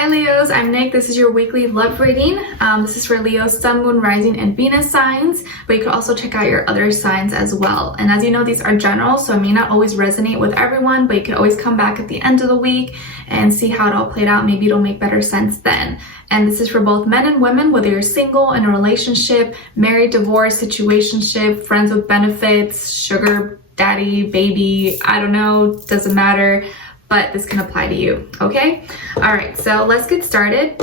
Hi Leos, I'm Nick. This is your weekly love reading. This is for Leo's Sun, Moon, Rising, and Venus signs, but you can also check out your other signs as well. And as you know, these are general, so it may not always resonate with everyone, but you can always come back at the end of the week and see how it all played out. Maybe it'll make better sense then. And this is for both men and women, whether you're single, in a relationship, married, divorced, situationship, friends with benefits, sugar daddy, baby, I don't know, doesn't matter. But this can apply to you, okay? All right, so let's get started.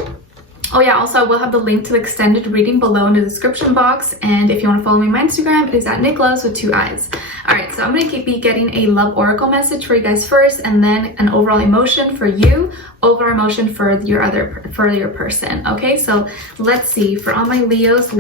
Oh yeah, also I will have the link to the extended reading below in the description box. And if you want to follow me on my Instagram, it is at Nicloves with 2 eyes. All right, so I'm going to be getting a love oracle message for you guys first, and then an overall emotion for you, overall emotion for your person. Okay, so let's see for all my Leos.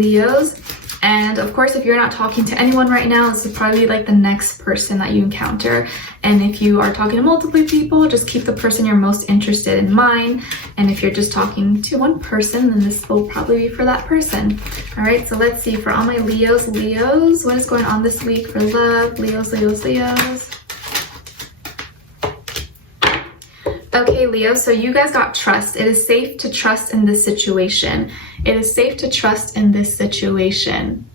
And of course, if you're not talking to anyone right now, this is probably like the next person that you encounter. And if you are talking to multiple people, just keep the person you're most interested in mind. And if you're just talking to one person, then this will probably be for that person. All right, so let's see for all my Leos, what is going on this week for love? Leos. Okay, Leo, so you guys got trust. It is safe to trust in this situation. It is safe to trust in this situation,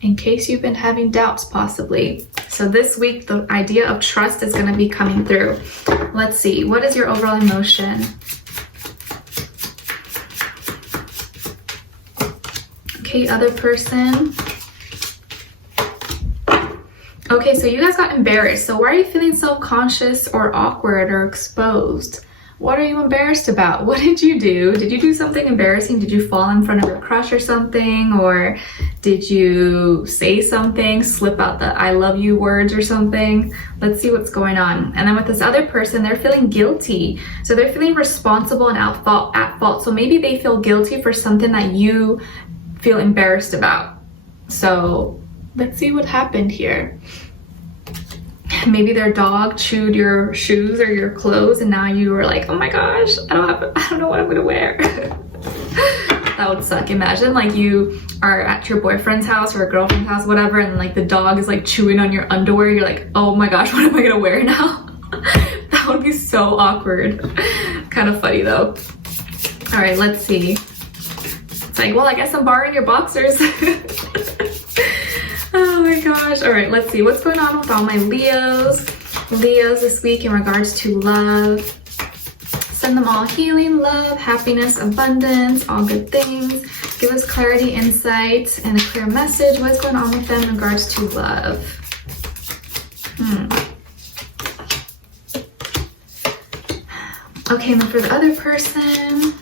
in case you've been having doubts possibly. So this week, the idea of trust is going to be coming through. Let's see, what is your overall emotion? Okay, other person. Okay, so you guys got embarrassed. So why are you feeling self-conscious or awkward or exposed? What are you embarrassed about? What did you do? Did you do something embarrassing? Did you fall in front of your crush or something? Or did you say something, slip out the I love you words or something? Let's see what's going on. And then with this other person, they're feeling guilty. So they're feeling responsible and at fault. So maybe they feel guilty for something that you feel embarrassed about. So let's see what happened here. Maybe their dog chewed your shoes or your clothes, and now you were like, oh my gosh, I don't know what I'm gonna wear. That would suck. Imagine like you are at your boyfriend's house or a girlfriend's house, whatever, and like the dog is like chewing on your underwear. You're like, oh my gosh, what am I gonna wear now? That would be so awkward. Kind of funny though. All right, let's see. It's like, well, I guess I'm borrowing your boxers. Oh my gosh. All right, let's see what's going on with all my Leos this week in regards to love. Send them all healing, love, happiness, abundance, all good things. Give us clarity, insight, and a clear message. What is going on with them in regards to love? Okay, and then for the other person.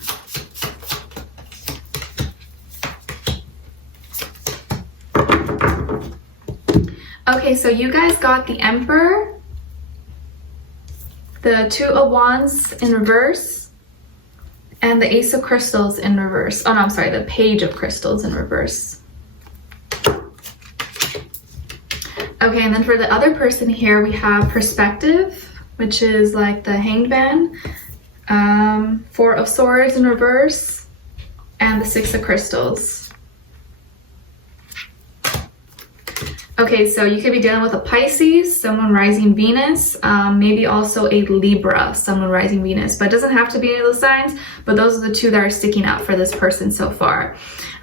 Okay, so you guys got the Emperor, the 2 of Wands in reverse, and the Ace of Crystals in reverse. Oh no, I'm sorry, the Page of Crystals in reverse. Okay, and then for the other person here, we have Perspective, which is like the Hanged Man, 4 of Swords in reverse, and the 6 of Crystals. Okay, so you could be dealing with a Pisces, someone rising Venus, maybe also a Libra, someone rising Venus, but it doesn't have to be any of those signs, but those are the 2 that are sticking out for this person so far.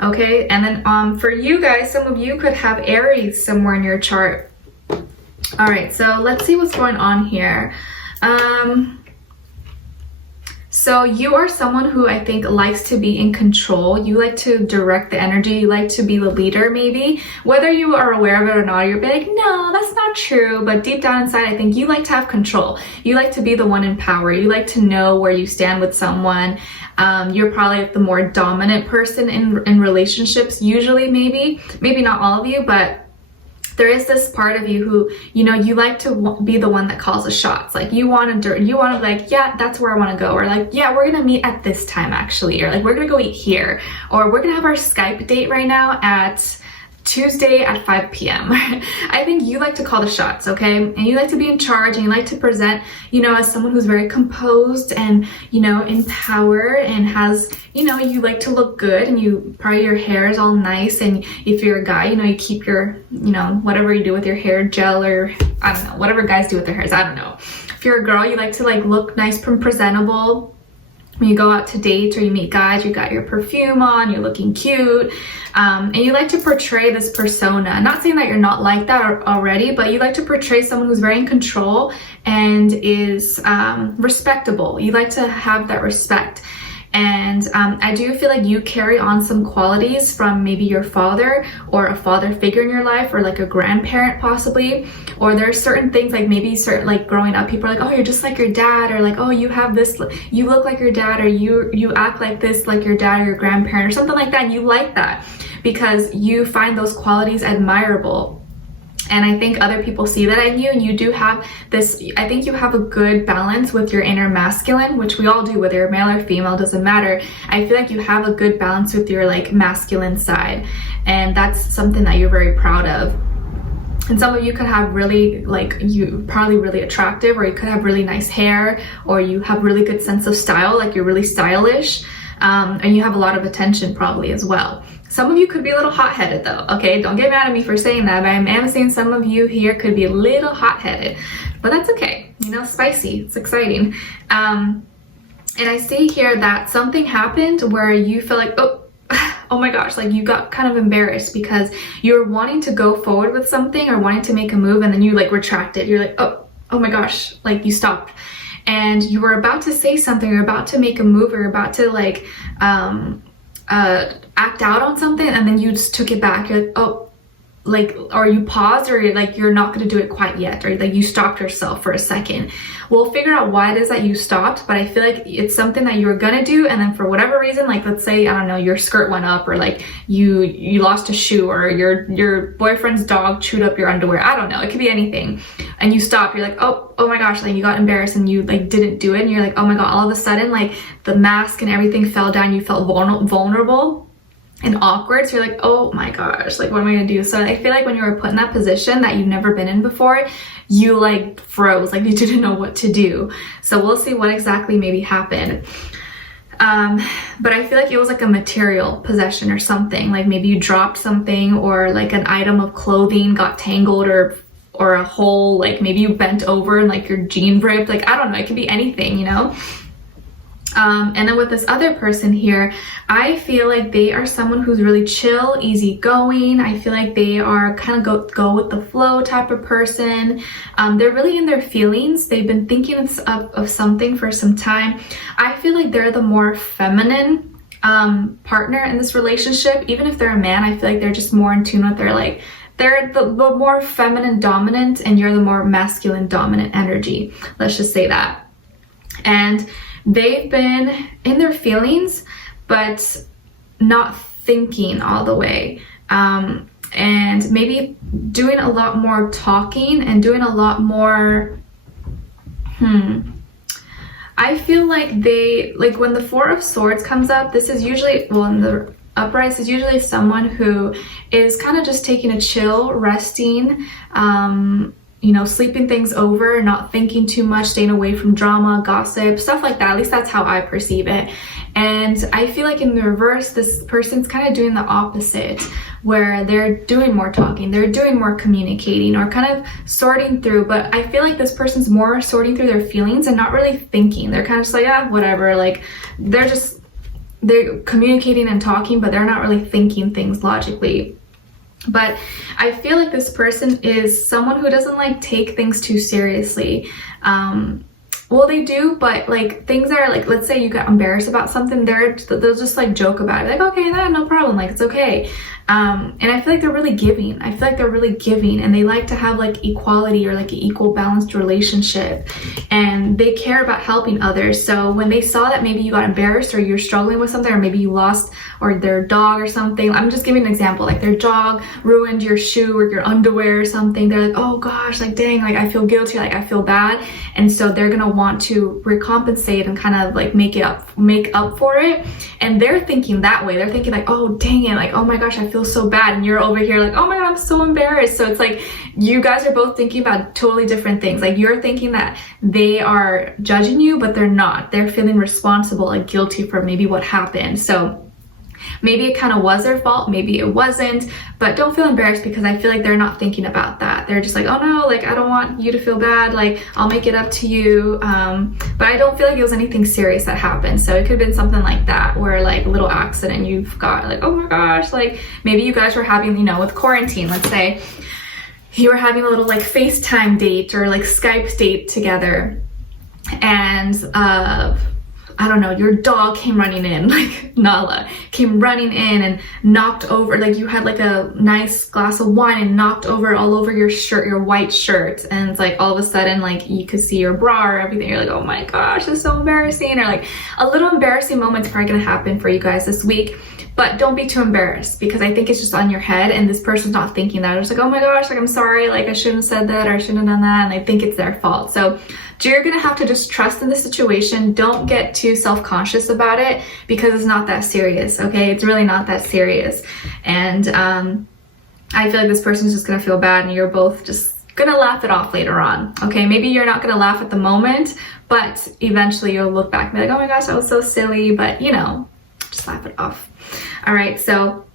Okay, and then for you guys, some of you could have Aries somewhere in your chart. All right, so let's see what's going on here. So you are someone who I think likes to be in control. You like to direct the energy. You like to be the leader maybe. Whether you are aware of it or not, you're like, no, that's not true. But deep down inside, I think you like to have control. You like to be the one in power. You like to know where you stand with someone. You're probably the more dominant person in relationships, usually maybe not all of you, but there is this part of you who, you know, you like to be the one that calls the shots. Like you want to be like, yeah, that's where I want to go. Or like, yeah, we're going to meet at this time actually. Or like, we're going to go eat here. Or we're going to have our Skype date right now at Tuesday at 5 p.m. I think you like to call the shots, okay? And you like to be in charge, and you like to present, you know, as someone who's very composed and, you know, in power, and has, you know, you like to look good, and you probably your hair is all nice, and if you're a guy, you know, you keep your, you know, whatever you do with your hair, gel, or I don't know, whatever guys do with their hairs, I don't know. If you're a girl, you like to like look nice and presentable. when you go out to dates or you meet guys, you got your perfume on, you're looking cute, and you like to portray this persona. Not saying that you're not like that already, but you like to portray someone who's very in control and is respectable. You like to have that respect. And I do feel like you carry on some qualities from maybe your father or a father figure in your life, or like a grandparent possibly. Or there are certain things, like maybe certain, like growing up, people are like, oh, you're just like your dad, or like, oh, you have this, you look like your dad, or you act like this, like your dad or your grandparent, or something like that. And you like that because you find those qualities admirable. And I think other people see that in you, and you do have this, I think you have a good balance with your inner masculine, which we all do, whether you're male or female, doesn't matter. I feel like you have a good balance with your like masculine side, and that's something that you're very proud of. And some of you could have really, like, you probably really attractive, or you could have really nice hair, or you have really good sense of style, like you're really stylish, and you have a lot of attention probably as well. Some of you could be a little hot-headed though, okay? Don't get mad at me for saying that, but I am saying some of you here could be a little hot-headed, but that's okay. You know, spicy, it's exciting. And I see here that something happened where you feel like, oh my gosh, like you got kind of embarrassed because you're wanting to go forward with something or wanting to make a move, and then you like retracted. You're like, oh my gosh, like you stopped. And you were about to say something, you're about to make a move, or you're about to like, act out on something, and then you just took it back. You're like, oh, like, or you paused, or you're not going to do it quite yet, or like you stopped yourself for a second. We'll figure out why it is that you stopped, but I feel like it's something that you were gonna do, and then for whatever reason, like let's say, I don't know, your skirt went up, or like you lost a shoe, or your boyfriend's dog chewed up your underwear. I don't know, it could be anything. And you stop, you're like, oh my gosh, like you got embarrassed and you like didn't do it, and you're like, oh my god, all of a sudden like the mask and everything fell down, you felt vulnerable and awkward. So you're like, oh my gosh, like what am I gonna do? So I feel like when you were put in that position that you've never been in before, you like froze, like you didn't know what to do. So we'll see what exactly maybe happened. But I feel like it was like a material possession or something, like maybe you dropped something, or like an item of clothing got tangled, or a hole, like maybe you bent over and like your jean ripped, like I don't know, it could be anything, you know. And then with this other person here, I feel like they are someone who's really chill, easygoing. I feel like they are kind of go with the flow type of person. They're really in their feelings. They've been thinking of something for some time. I feel like they're the more feminine partner in this relationship. Even if they're a man, I feel like they're just more in tune with they're the more feminine dominant, and you're the more masculine dominant energy. Let's just say that. And they've been in their feelings, but not thinking all the way. And maybe doing a lot more talking and doing a lot more, I feel like they, like when the Four of Swords comes up, this is usually, well, in the uprise is usually someone who is kind of just taking a chill, resting, you know, sleeping things over, not thinking too much, staying away from drama, gossip, stuff like that. At least that's how I perceive it. And I feel like in the reverse, this person's kind of doing the opposite, where they're doing more talking, they're doing more communicating, or kind of sorting through. But I feel like this person's more sorting through their feelings and not really thinking. They're kind of just like, yeah, whatever. Like they're communicating and talking, but they're not really thinking things logically. But I feel like this person is someone who doesn't like take things too seriously. Well, they do, but like things are like, let's say you got embarrassed about something, they'll just like joke about it, like, okay, no problem, like it's okay. And I feel like they're really giving. I feel like they're really giving, and they like to have like equality, or like an equal balanced relationship, and they care about helping others. So when they saw that maybe you got embarrassed, or you're struggling with something, or maybe you lost, or their dog or something, I'm just giving an example, like their dog ruined your shoe or your underwear or something, they're like, oh gosh, like dang, like I feel guilty, like I feel bad. And so they're gonna want to recompensate and kind of like make up for it. And they're thinking that way. They're thinking like, oh dang it, like oh my gosh, I feel so bad. And you're over here like, oh my god, I'm so embarrassed. So it's like you guys are both thinking about totally different things. Like you're thinking that they are judging you, but they're not. They're feeling responsible and guilty for maybe what happened. So Maybe it kind of was their fault, maybe it wasn't, but don't feel embarrassed because I feel like they're not thinking about that. They're just like, oh no, like I don't want you to feel bad, like I'll make it up to you. But I don't feel like it was anything serious that happened. So it could have been something like that, where like a little accident, you've got like, oh my gosh, like maybe you guys were having, you know, with quarantine, let's say you were having a little like FaceTime date or like Skype date together, and I don't know, your dog came running in, like Nala came running in and knocked over, like you had like a nice glass of wine and knocked over all over your shirt, your white shirt. And it's like all of a sudden, like you could see your bra or everything. You're like, oh my gosh, this is so embarrassing. Or like a little embarrassing moment's probably gonna happen for you guys this week. But don't be too embarrassed, because I think it's just on your head and this person's not thinking that. It's like, oh my gosh, like I'm sorry, like I shouldn't have said that or I shouldn't have done that. And I think it's their fault. So you're gonna have to just trust in the situation. Don't get too self-conscious about it, because it's not that serious, okay? It's really not that serious. And I feel like this person's just gonna feel bad and you're both just gonna laugh it off later on, okay? Maybe you're not gonna laugh at the moment, but eventually you'll look back and be like, oh my gosh, that was so silly, but you know, just laugh it off. All right, so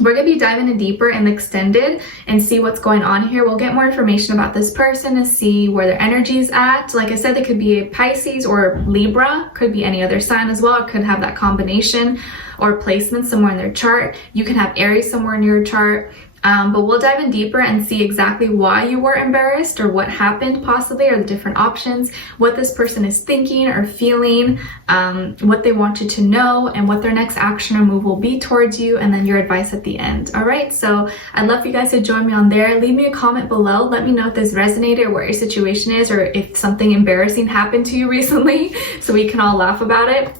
we're gonna be diving in deeper and extended and see what's going on here. We'll get more information about this person and see where their energy's at. Like I said, they could be a Pisces or Libra, could be any other sign as well. It could have that combination or placement somewhere in their chart. You can have Aries somewhere in your chart. But we'll dive in deeper and see exactly why you were embarrassed or what happened possibly, or the different options, what this person is thinking or feeling, what they want you to know, and what their next action or move will be towards you, and then your advice at the end. All right, so I'd love for you guys to join me on there. Leave me a comment below. Let me know if this resonated or what your situation is, or if something embarrassing happened to you recently so we can all laugh about it.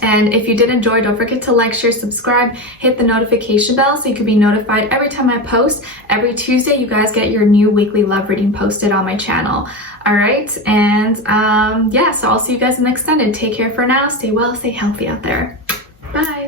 And if you did enjoy, don't forget to like, share, subscribe, hit the notification bell so you can be notified every time I post. Every Tuesday, you guys get your new weekly love reading posted on my channel. All right, and yeah, so I'll see you guys in the extended. Take care for now. Stay well, stay healthy out there. Bye.